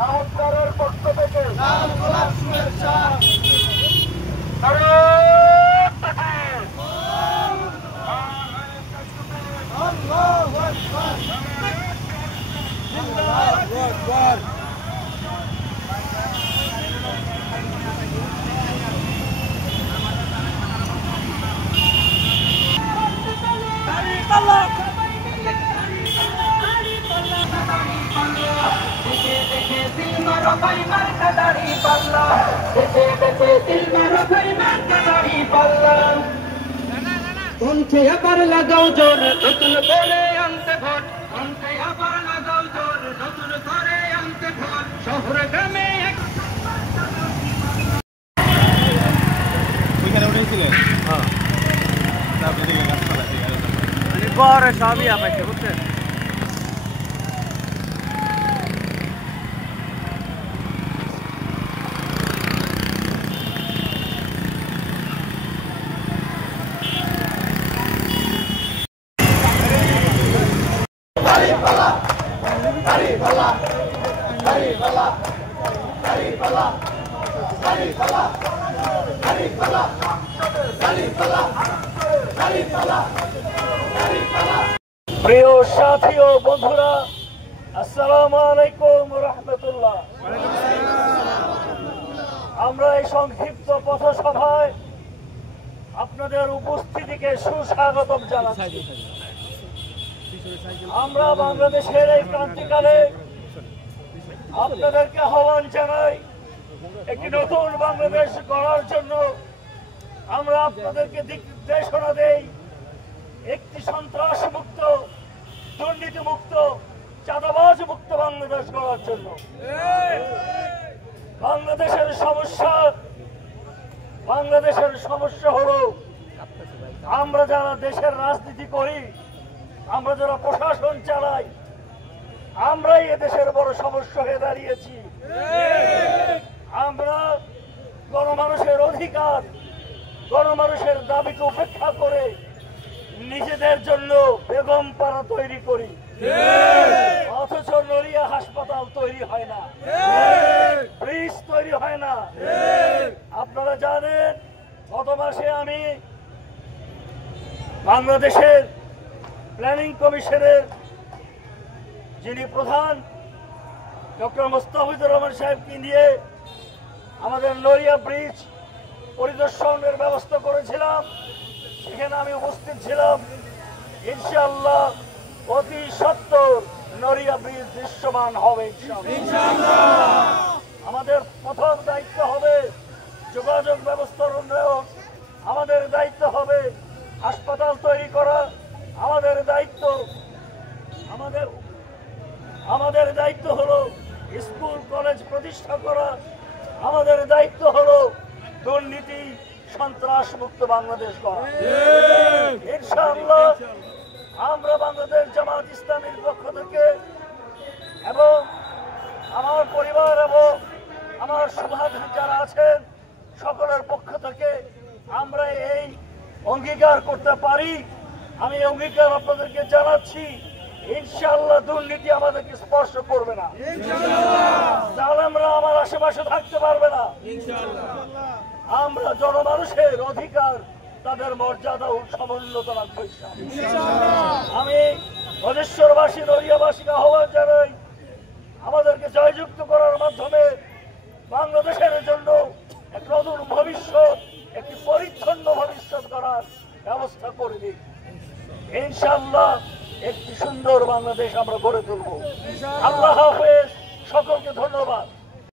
মাহমুদপুরের পক্ষ থেকে শুভেচ্ছা। কণ্ঠে আবার লাগাও জোর নতুন করে আনতে ভোট, কণ্ঠে আবার লাগাও জোর নতুন করে আনতে ভোট। শহর গ্রামে উঠেছিলেন পরে সবই আমাকে বুঝছেন। প্রিয় সাথী ও বন্ধুরা, আসসালামু আলাইকুম রাহমাতুল্লাহ। আমরা এই সংক্ষিপ্ত পথসভায় আপনাদের উপস্থিতিকে সুস্বাগতম জানাচ্ছি। আমরা বাংলাদেশের এই ক্রান্তিকালে আপনাদেরকে আহ্বান জানাই একটি নতুন বাংলাদেশ গড়ার জন্য। আমরা আপনাদেরকে দিক নির্দেশনা দেই একটি সন্ত্রাস মুক্ত, দুর্নীতি মুক্ত, চাঁদাবাজ মুক্ত বাংলাদেশ গড়ার জন্য। বাংলাদেশের সমস্যা হলো আমরা যারা দেশের রাজনীতি করি, আমরা যারা প্রশাসন চালাই, আমরাই এদেশের বড় সমস্যা হয়ে দাঁড়িয়েছি। আমরা গণমানুষের অধিকার, গণমানুষের দাবিকে উপেক্ষা করে নিজেদের জন্য বেগম পাড়া তৈরি করি, অথচ নড়িয়া হাসপাতাল তৈরি হয় না, ব্রিজ তৈরি হয় না। আপনারা জানেন গত মাসে আমি বাংলাদেশের প্ল্যানিং কমিশনের যিনি প্রধান ডক্টর মোস্তাফিজুর রহমান সাহেবকে নিয়ে আমাদের নড়িয়া ব্রিজ পরিদর্শনের ব্যবস্থা করেছিলাম। সেখানে আমি উপস্থিত ছিলাম। ইনশাআল্লাহ অতি সত্বর নড়িয়া ব্রিজ দৃশ্যমান হবে ইনশাআল্লাহ। আমাদের প্রথম দায়িত্ব হবে যোগাযোগ ব্যবস্থার উন্নয়ন, আমাদের দায়িত্ব হবে হাসপাতাল তৈরি করা, আমাদের দায়িত্ব হলো স্কুল কলেজ প্রতিষ্ঠা করা, আমাদের দায়িত্ব হলো দুর্নীতি সন্ত্রাস মুক্ত বাংলাদেশ গড়া। ইনশাআল্লাহ আমরা বাংলাদেশ জামাত ইসলামীর পক্ষ থেকে এবং আমার পরিবার এবং আমার শুভাকাঙ্ক্ষী যারা আছেন সকলের পক্ষ থেকে আমরা এই অঙ্গীকার করতে পারি। আমি অঙ্গীকার আপনাদেরকে জানাচ্ছি, ইনশাআল্লাহ দুর্নীতি আমাদেরকে স্পর্শ করবে না, জালেমরা আমার আশেপাশে থাকতে পারবে না। আমরা জনমানুষের অধিকার, তাদের মর্যাদা ও সমুন্নত রাখবো। আমি ধনেশ্বরবাসী, নড়িয়াবাসীকে আহ্বান জানাই আমাদেরকে জয়যুক্ত করার মাধ্যমে বাংলাদেশের জন্য এক নতুন ভবিষ্যৎ, একটি পরিচ্ছন্ন ভবিষ্যৎ করার ব্যবস্থা করে দিই। ইনশাআল্লাহ একটি সুন্দর বাংলাদেশ আমরা গড়ে তুলব। আল্লাহ হাফেজ, সকলকে ধন্যবাদ।